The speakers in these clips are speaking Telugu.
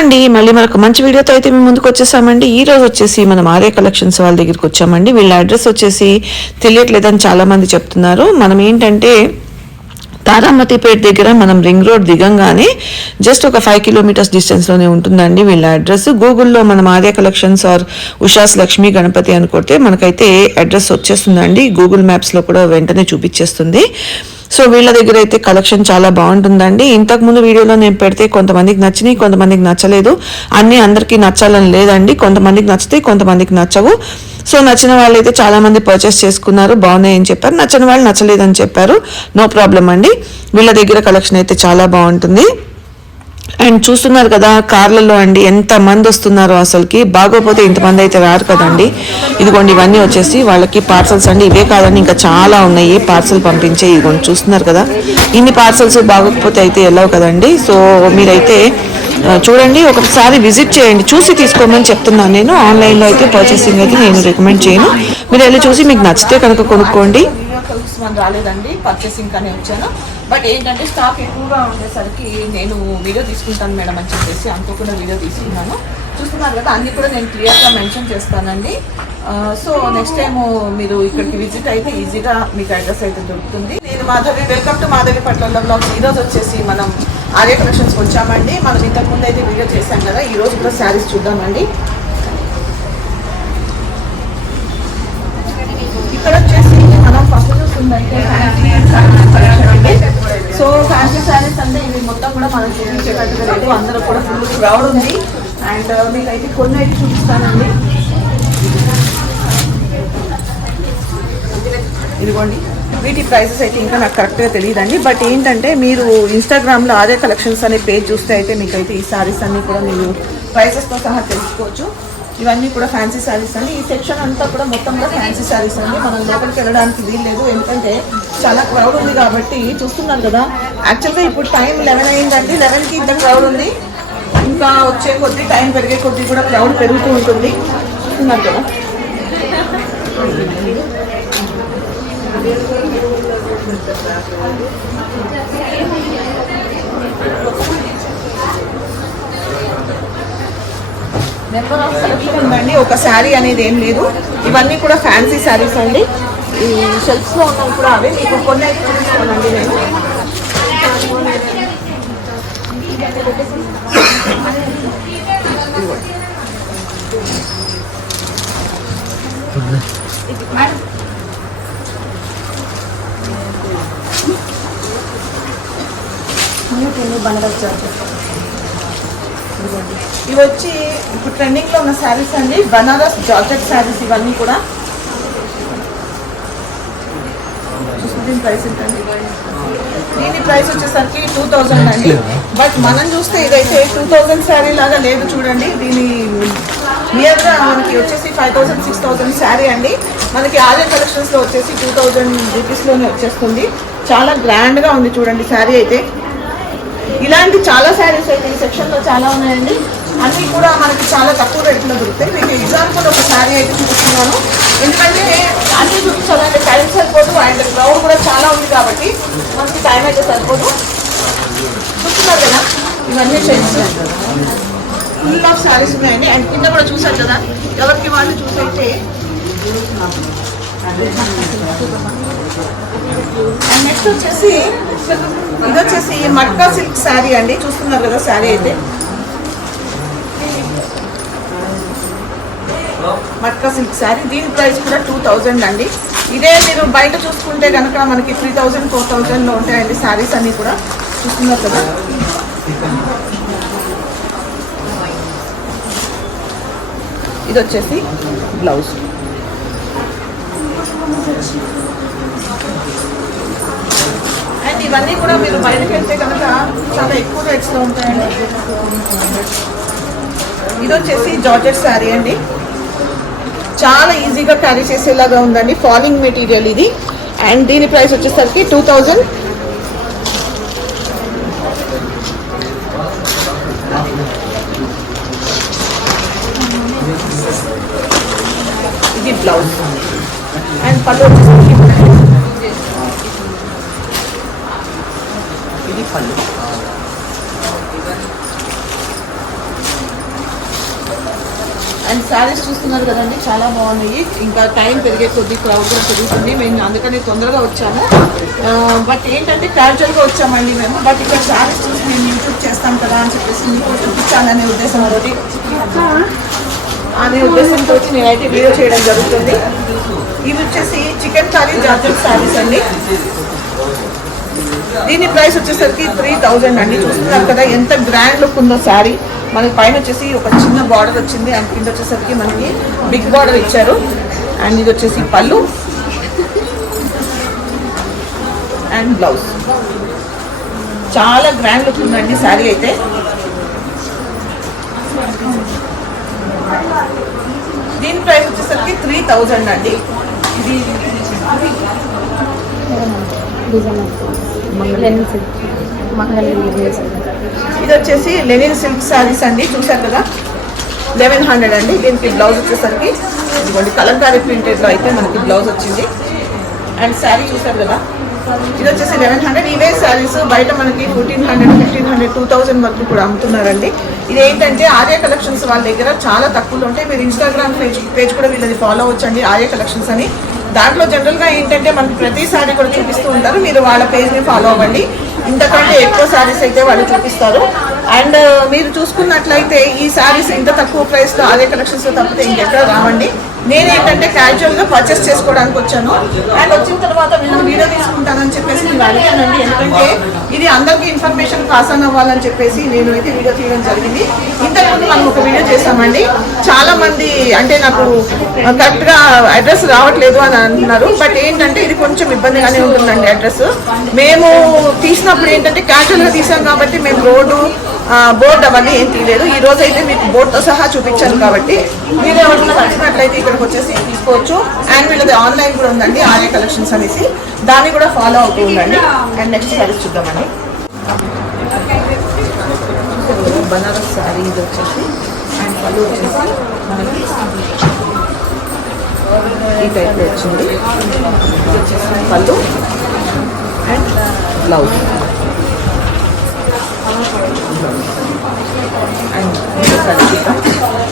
అండి. మళ్ళీ మనకు మంచి వీడియోతో అయితే మేము ముందుకు వచ్చేసామండి. ఈ రోజు వచ్చేసి మనం ఆర్య కలెక్షన్స్ వాళ్ళ దగ్గరికి వచ్చామండి. వీళ్ళ అడ్రస్ వచ్చేసి తెలియట్లేదని చాలా మంది చెప్తున్నారు. మనం ఏంటంటే తారామతిపేట దగ్గర మనం రింగ్ రోడ్ దిగంగానే జస్ట్ ఒక ఫైవ్ కిలోమీటర్స్ డిస్టెన్స్లోనే ఉంటుందండి వీళ్ళ అడ్రస్. గూగుల్లో మనం ఆర్య కలెక్షన్స్ ఆర్ ఉషాస్ లక్ష్మీ గణపతి అని కొడితే మనకైతే అడ్రస్ వచ్చేస్తుందండి. గూగుల్ మ్యాప్స్లో కూడా వెంటనే చూపించేస్తుంది. సో వీళ్ళ దగ్గర అయితే కలెక్షన్ చాలా బాగుంటుందండి. ఇంతకు ముందు వీడియోలో నేను పెడితే కొంతమందికి నచ్చినాయి కొంతమందికి నచ్చలేదు. అన్నీ అందరికీ నచ్చాలని లేదండి. కొంతమందికి నచ్చితే కొంతమందికి నచ్చవు. సో నచ్చిన వాళ్ళు అయితే చాలామంది పర్చేస్ చేసుకున్నారు. బాగున్నాయని చెప్పారు. నచ్చిన వాళ్ళు నచ్చలేదని చెప్పారు. నో ప్రాబ్లం అండి. వీళ్ళ దగ్గర కలెక్షన్ అయితే చాలా బాగుంటుంది. అండ్ చూస్తున్నారు కదా కార్లలో అండి ఎంత మంది వస్తున్నారో అసలుకి. బాగోపోతే ఇంతమంది అయితే రారు కదండి. ఇదిగోండి ఇవన్నీ వచ్చేసి వాళ్ళకి పార్సల్స్ అండి. ఇవే కాదండి ఇంకా చాలా ఉన్నాయి. పార్సల్ పంపించే ఇదిగోండి చూస్తున్నారు కదా. ఇన్ని పార్సల్స్ బాగోకపోతే అయితే వెళ్ళవు కదండి. సో మీరైతే చూడండి ఒకసారి విజిట్ చేయండి. చూసి తీసుకోమని చెప్తున్నాను నేను. ఆన్లైన్లో అయితే పర్చేసింగ్ అయితే నేను రికమెండ్ చేయను. మీరు వెళ్ళి చూసి మీకు నచ్చితే కనుక కొనుక్కోండి. రాలేదండి. పర్చేసింగ్ కానీ వచ్చాను. బట్ ఏంటంటే స్టాక్ ఎక్కువగా ఉండేసరికి నేను వీడియో తీసుకుంటాను మేడం అని చెప్పేసి అనుకోకుండా వీడియో తీసుకున్నాను. చూస్తున్నారు కదా అన్ని కూడా నేను క్లియర్గా మెన్షన్ చేస్తానండి. సో నెక్స్ట్ టైము మీరు ఇక్కడికి విజిట్ అయితే ఈజీగా మీకు అడ్రస్ అయితే దొరుకుతుంది. నేను మాధవి వెల్కమ్ టు మాధవి పట్ల బ్లాగ్స్ ఈరోజు వచ్చేసి మనం ఆర్య కలెక్షన్స్కి వచ్చామండి. మనం ఇంతకుముందు అయితే వీడియో చేశాం కదా ఈరోజు కూడా శారీస్ చూద్దామండి. సో ఫ్యాన్సీ శారీస్ అంటే ఇవి మొత్తం కూడా మనం చూపించేటట్టుగా లేదు. అందరూ కూడా ఫుల్ క్రౌడ్ ఉంది. అండ్ uh, మీకు అయితే కొన్ని అయితే చూపిస్తానండి. ఇదిగోండి. వీటి ప్రైసెస్ అయితే ఇంకా నాకు కరెక్ట్గా తెలియదండి. బట్ ఏంటంటే మీరు ఇన్స్టాగ్రామ్లో అదే కలెక్షన్స్ అనే పేజ్ చూస్తే అయితే మీకైతే ఈ శారీస్ అన్నీ కూడా మీరు ప్రైసెస్తో సహా తెలుసుకోవచ్చు. ఇవన్నీ కూడా ఫ్యాన్సీ శారీస్ అండి. ఈ సెక్షన్ అంతా కూడా మొత్తం కూడా ఫ్యాన్సీ శారీస్ అండి. మనం లోపలికి వెళ్ళడానికి వీల్లేదు ఎందుకంటే చాలా క్రౌడ్ ఉంది కాబట్టి చూస్తున్నారు కదా. యాక్చువల్గా ఇప్పుడు టైం లెవెన్ అయిందండి. లెవెన్కి ఇంత క్రౌడ్ ఉంది. ఇంకా వచ్చే కొద్దీ టైం పెరిగే కొద్దీ కూడా క్రౌడ్ పెరుగుతూ ఉంటుంది. చూస్తున్నారు కదా. నెంబర్ ఆఫ్ సెలెక్షన్ ఉందండి. ఒక శారీ అనేది ఏం లేదు. ఇవన్నీ కూడా ఫ్యాన్సీ శారీస్ అండి. ఈ షెల్ఫ్స్లో ఉన్నవి కూడా అవే. మీకు కొన్ని చూపిస్తానండి నేను. ఇవి వచ్చి ఇప్పుడు ట్రెండింగ్లో ఉన్న శారీస్ అండి. బనారస్ జార్జెట్ శారీస్ ఇవన్నీ కూడా. దీని ప్రైస్ ఎంతండి? దీని ప్రైస్ వచ్చేసరికి టూ థౌజండ్ అండి. బట్ మనం చూస్తే ఇదైతే టూ థౌజండ్ శారీ లాగా లేదు చూడండి. దీని నియర్గా మనకి వచ్చేసి five thousand six thousand sari అండి. మనకి ఆర్య కలెక్షన్స్లో వచ్చేసి టూ థౌజండ్ రూపీస్లోనే వచ్చేస్తుంది. చాలా గ్రాండ్గా ఉంది చూడండి శారీ అయితే. ఇలాంటి చాలా శారీస్ అయితే ఈ సెక్షన్లో చాలా ఉన్నాయండి. అన్ని కూడా మనకి చాలా తక్కువ రేట్లో దొరుకుతాయి. మీకు ఎగ్జాంపుల్ ఒక శారీ అయితే చూపిస్తున్నాను. ఎందుకంటే అన్ని చూపించాలంటే టైం సరిపోదు అండ్ క్రౌడ్ కూడా చాలా ఉంది కాబట్టి మనకి టైం అయితే సరిపోదు. చూస్తున్నారు కదా? ఇవన్నీ షేడ్స్ ఫుల్ ఆఫ్ శారీస్ ఉన్నాయండి. అండ్ కింద కూడా చూసారు కదా? ఎవరికి వాళ్ళు చూసైతే నెక్స్ట్ వచ్చేసి ఇది వచ్చేసి మట్కా సిల్క్ శారీ అండి. చూస్తున్నారు కదా శారీ అయితే. మట్కా సిల్క్ శారీ. దీని ప్రైస్ కూడా టూ థౌజండ్ అండి. ఇదే మీరు బయట చూసుకుంటే కనుక మనకి త్రీ థౌజండ్ ఫోర్ థౌజండ్లో ఉంటాయండి శారీస్ అన్నీ కూడా. చూస్తున్నారు కదా. ఇది వచ్చేసి బ్లౌజ్. అండ్ ఇవన్నీ కూడా మీరు బయటకు వెళ్తే కనుక చాలా ఎక్కువ రేట్స్లో ఉంటాయండి. ఇది వచ్చేసి జార్జెట్ శారీ అండి. చాలా ఈజీగా క్యారీ చేసేలాగా ఉందండి. ఫాలింగ్ మెటీరియల్ ఇది. అండ్ దీని ప్రైస్ వచ్చేసరికి టూ థౌజండ్ ఇది బ్లౌజ్ పళ్ళు వచ్చేసరికి ఇది పళ్ళు శారీస్ చూస్తున్నారు కదండి చాలా బాగున్నాయి. ఇంకా టైం పెరిగే కొద్దీ క్రౌడ్ కూడా పెరుగుతుంది. మేము అందుకని తొందరగా వచ్చాము బట్ ఏంటంటే క్యాజువల్గా వచ్చామండి మేము. బట్ ఇక్కడ శారీస్ చూసి మేము యూట్యూబ్ చేస్తాం కదా అని చెప్పేసి మీకు చూపించాలనే ఉద్దేశంతో అనే ఉద్దేశంతో నేనైతే వీడియో చేయడం జరుగుతుంది. ఇవి వచ్చేసి చికెన్ కర్రీ జార్జెట్ శారీస్ అండి. దీని ప్రైస్ వచ్చేసరికి త్రీ థౌజండ్ అండి. చూస్తున్నారు కదా ఎంత గ్రాండ్ లుక్ ఉందో శారీ. మనకి పైన వచ్చేసి ఒక చిన్న బార్డర్ వచ్చింది అండ్ కింద వచ్చేసరికి మనకి బిగ్ బార్డర్ ఇచ్చారు. అండ్ ఇది వచ్చేసి పళ్ళు. అండ్ బ్లౌజ్ చాలా గ్రాండ్ లుక్ ఉందండి శారీ అయితే. దీని ప్రైస్ వచ్చేసరికి త్రీ థౌజండ్ అండి. ఇది ఇది వచ్చేసి లెనిన్ సిల్క్ శారీస్ అండి. చూసారు కదా? లెవెన్ హండ్రెడ్ అండి. దీనికి బ్లౌజ్ వచ్చేసరికి ఇదిగోండి కలంకారీ ప్రింటెడ్లో అయితే మనకి బ్లౌజ్ వచ్చింది. అండ్ శారీ చూసారు కదా? ఇది వచ్చేసి లెవెన్ హండ్రెడ్ ఇవే శారీస్ బయట మనకి fourteen hundred fifteen hundred two thousand వరకు కూడా అమ్ముతున్నారండి. ఇది ఏంటంటే ఆర్య కలెక్షన్స్ వాళ్ళ దగ్గర చాలా తక్కువలో ఉంటాయి. మీరు ఇన్స్టాగ్రామ్ పేజ్ పేజ్ కూడా వీళ్ళది ఫాలో అవ్వచ్చండి ఆర్య కలెక్షన్స్ అని. దాంట్లో జనరల్గా ఏంటంటే మనకి ప్రతి సారీ కూడా చూపిస్తూ ఉంటారు. మీరు వాళ్ళ పేజ్ని ఫాలో అవ్వండి. ఇంతకంటే ఎక్కువ శారీస్ అయితే వాళ్ళు చూపిస్తారు. అండ్ మీరు చూసుకున్నట్లయితే ఈ శారీస్ ఇంత తక్కువ ప్రైస్లో ఆర్య కలెక్షన్స్ తప్పితే ఇంకెక్కడ రావండి. నేను ఏంటంటే క్యాజువల్గా పర్చేస్ చేసుకోవడానికి వచ్చాను. అండ్ వచ్చిన తర్వాత నేను వీడియో తీసుకుంటానని చెప్పేసి నేను అడిగానండి. ఎందుకంటే ఇది అందరికీ ఇన్ఫర్మేషన్ పాస్ ఆన్ అవ్వాలని చెప్పేసి నేను అయితే వీడియో తీయడం జరిగింది. ఇంతకుముందు మనం ఒక వీడియో చేసామండి చాలా మంది అంటే నాకు కరెక్ట్గా అడ్రస్ రావట్లేదు అని అంటున్నారు బట్ ఏంటంటే ఇది కొంచెం ఇబ్బందిగానే ఉంటుందండి అడ్రస్ మేము తీసినప్పుడు ఏంటంటే క్యాజువల్గా తీసాం కాబట్టి మేము రోడ్డు బోర్డు అవన్నీ ఏం తీయలేదు. ఈ రోజు అయితే మీకు బోర్డుతో సహా చూపించాను కాబట్టి మీరు ఎవరైనా నచ్చినట్లయితే ఇక్కడికి వచ్చేసి తీసుకోవచ్చు. అండ్ వీళ్ళది ఆన్లైన్ కూడా ఉందండి ఆర్య కలెక్షన్స్ అనేసి. దాన్ని కూడా ఫాలో అవుతూ ఉండండి. అండ్ నెక్స్ట్ సారీస్ చూద్దామండి. బనారస్ శారీ ఇది వచ్చేసి అండ్ పళ్ళు వచ్చేసి మనకి ఈ టైప్లో వచ్చింది. పళ్ళు and blouse and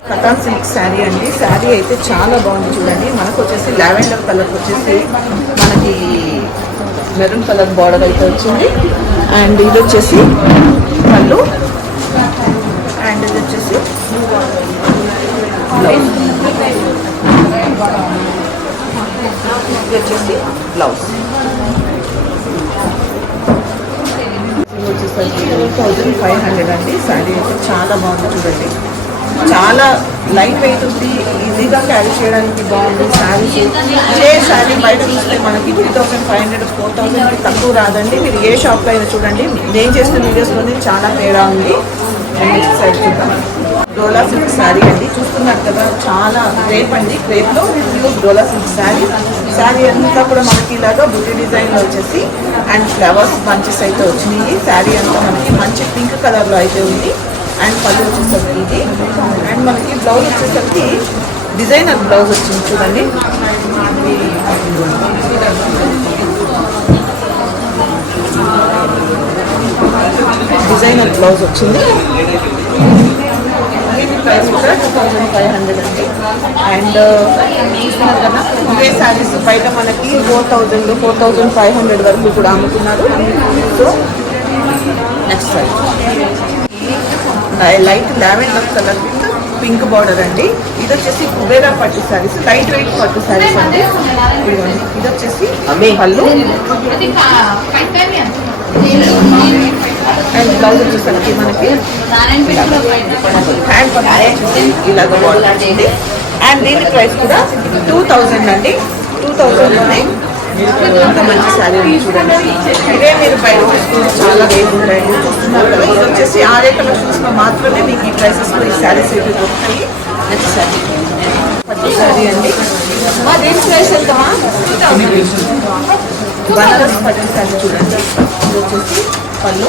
Katan silk sari అండి. శారీ అయితే చాలా బాగుంది చూడండి. మనకు వచ్చేసి లావెండర్ కలర్ వచ్చేసి మనకి మెరూన్ కలర్ బార్డర్ అయితే వచ్చింది. అండ్ ఇది వచ్చేసి పళ్ళు. అండ్ ఇది వచ్చేసి బ్లౌజ్ ఇది వచ్చేసి బ్లౌజ్ వచ్చేసరికి టూ థౌజండ్ ఫైవ్ హండ్రెడ్ అండి. శారీ అయితే చాలా బాగుంది చూడండి. చాలా లైట్ వెయిట్ ఉంది ఈజీగా క్యారీ చేయడానికి బాగుంది శారీస్. ఇదే శారీ బయట చూస్తే మనకి three thousand five hundred four థౌసండ్కి తక్కువ రాదండి. మీరు ఏ షాప్లో అయినా చూడండి. నేను చేసిన వీడియోస్లోనే చాలా తేడా ఉంది. నెక్స్ట్ సైడ్ చూద్దాం. డోలా సిల్క్ శారీ అండి. చూస్తున్నారు కదా చాలా క్రేప్ అండి. క్రేప్లో ప్యూర్ డోలా సిల్క్ శారీ. శారీ అంతా కూడా మనకి ఇలాగా బుట్టి డిజైన్లో వచ్చేసి అండ్ ఫ్లవర్స్ బంచెస్ అయితే వచ్చినాయి. శారీ అంతా మనకి మంచి పింక్ కలర్లో అయితే ఉంది. అండ్ పళ్ళు వచ్చేసరికి ఇది అండ్ మనకి బ్లౌజ్ వచ్చేసరికి డిజైనర్ బ్లౌజ్ వచ్చింది చూడండి. డిజైనర్ బ్లౌజ్ వచ్చింది. ప్రైస్ కూడా టూ థౌజండ్ ఫైవ్ హండ్రెడ్ అండి. అండ్ చూస్తున్నారు కదా ఇవే శారీస్ బయట మనకి four thousand four thousand five hundred వరకు కూడా అమ్ముతున్నారు. So next sari light lavender colour with pink border అండి. ఇది వచ్చేసి కుబేరా పట్టు శారీస్ లైట్ వెయిట్ పట్టు శారీస్ అండి. ఇది వచ్చేసి పళ్ళు. అండ్ బ్లౌజ్ వచ్చేసరికి మనకి హ్యాండ్ పట్టు ఇలాగ బార్డర్ వచ్చింది. అండ్ దీని ప్రైస్ కూడా టూ థౌజండ్ అండి. టూ థౌజండ్లోనే ఇంత మంచి శారీ ఉంది చూడండి. ఇదే మీరు బయట తీసుకుంటే చాలా రేట్ ఉంటాయండి చూస్తున్నారు కదా ఇది వచ్చేసి ఆర్ఏ కలెక్షన్స్లో మాత్రమే మీకు ఈ ప్రైసెస్లో ఈ శారీస్ అయితే దొరుకుతాయి. నెక్స్ట్ శారీ. పట్టు శారీ అండి. మా దేని ప్రైస్ ఎంతమా బనారస్ పట్టు శారీ చూడండి. ఇది వచ్చేసి పళ్ళు.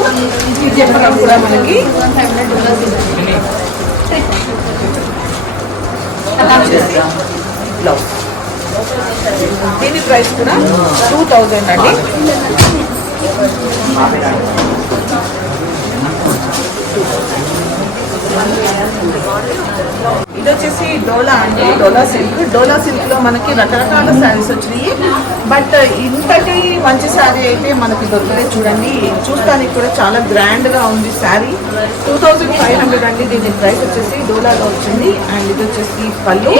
ఇది చెప్పడం కూడా మనకి బ్లౌజ్ దీని ప్రైస్ కూడా టూ థౌజండ్ అండి. ఇది వచ్చేసి డోలా అండి డోలా సిల్క్. డోలా సిల్క్లో మనకి రకరకాల శారీస్ వచ్చినాయి. బట్ ఇంతటి మంచి శారీ అయితే మనకి దొరకలేదు చూడండి. చూడటానికి కూడా చాలా గ్రాండ్గా ఉంది sari. Two thousand five hundred అండి దీని ప్రైస్ వచ్చేసి డోలాలో వచ్చింది. అండ్ ఇది వచ్చేసి పళ్ళు.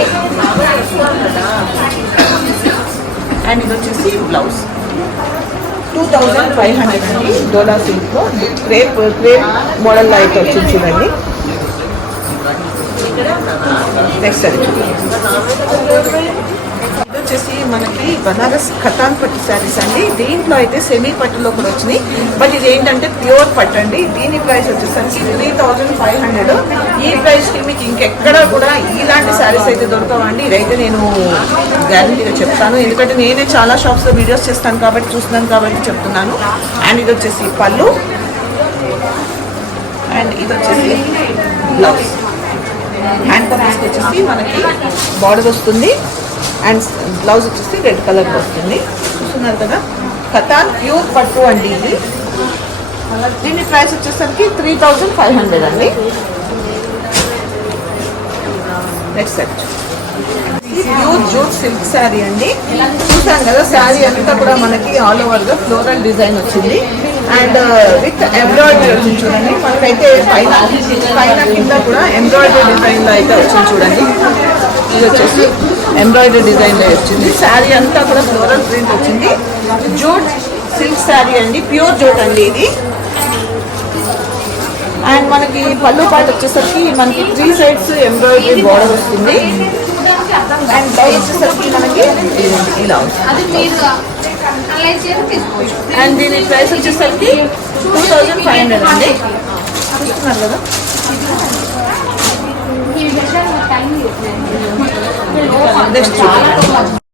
అండ్ ఇది వచ్చేసి blouse. Two thousand five hundred అండి. డోలా సిల్క్ క్రేప్ క్రేప్ మోడల్లో అయితే వచ్చింది చూడండి. నెక్స్ట్ అది చూడండి. ఇది వచ్చేసి మనకి బనారస్ ఖతాన్ పట్టు శారీస్ అండి. దీంట్లో అయితే సెమీ పట్టులో కూడా వచ్చినాయి. బట్ ఇది ఏంటంటే ప్యూర్ పట్టు అండి. దీని ప్రైస్ వచ్చేసరికి త్రీ థౌజండ్ ఫైవ్ హండ్రెడ్ ఈ ప్రైస్కి మీకు ఇంకెక్కడ కూడా ఇలాంటి శారీస్ అయితే దొరకవండి. ఇదైతే నేను గ్యారంటీగా చెప్తాను. ఎందుకంటే నేనే చాలా షాప్స్లో వీడియోస్ చేస్తాను కాబట్టి చూస్తున్నాను కాబట్టి చెప్తున్నాను. అండ్ ఇది వచ్చేసి పళ్ళు. అండ్ ఇది వచ్చేసి బ్లౌజ్ హ్యాండ్ పర్పస్కి వచ్చేసి మనకి బార్డర్ వస్తుంది. అండ్ బ్లౌజ్ వచ్చేసి రెడ్ కలర్ వస్తుంది. చూస్తున్నారు కదా? కథాన్ ప్యూర్ పట్టు అండి ఇది. దీని ప్రైస్ వచ్చేసరికి త్రీ థౌజండ్ ఫైవ్ హండ్రెడ్ అండి. Next set pure jute silk sari అండి. చూసాం కదా శారీ అంతా కూడా మనకి ఆల్ ఓవర్గా ఫ్లోరల్ డిజైన్ వచ్చింది. అండ్ విత్ ఎంబ్రాయిడరీ వచ్చింది చూడండి. మనకైతే పైన పైన కింద కూడా ఎంబ్రాయిడరీ డిజైన్లో అయితే వచ్చింది చూడండి. ఇది వచ్చేసి ఎంబ్రాయిడరీ డిజైన్లో వచ్చింది. శారీ అంతా కూడా ఫ్లోరల్ ప్రింట్ వచ్చింది. జూట్ సిల్క్ శారీ అండి ప్యూర్ జూట్ అండి ఇది. అండ్ మనకి పళ్ళు పాట వచ్చేసరికి మనకి త్రీ సైడ్స్ ఎంబ్రాయిడరీ బార్డర్ వస్తుంది. అండ్ బ్లౌజ్ వచ్చేసరికి మనకి ఇలా అండ్ దీని ప్రైస్ వచ్చేసరికి టూ థౌజండ్ ఫైవ్ హండ్రెడ్ అండి. చూస్తున్నారు కదా? నెక్స్ట్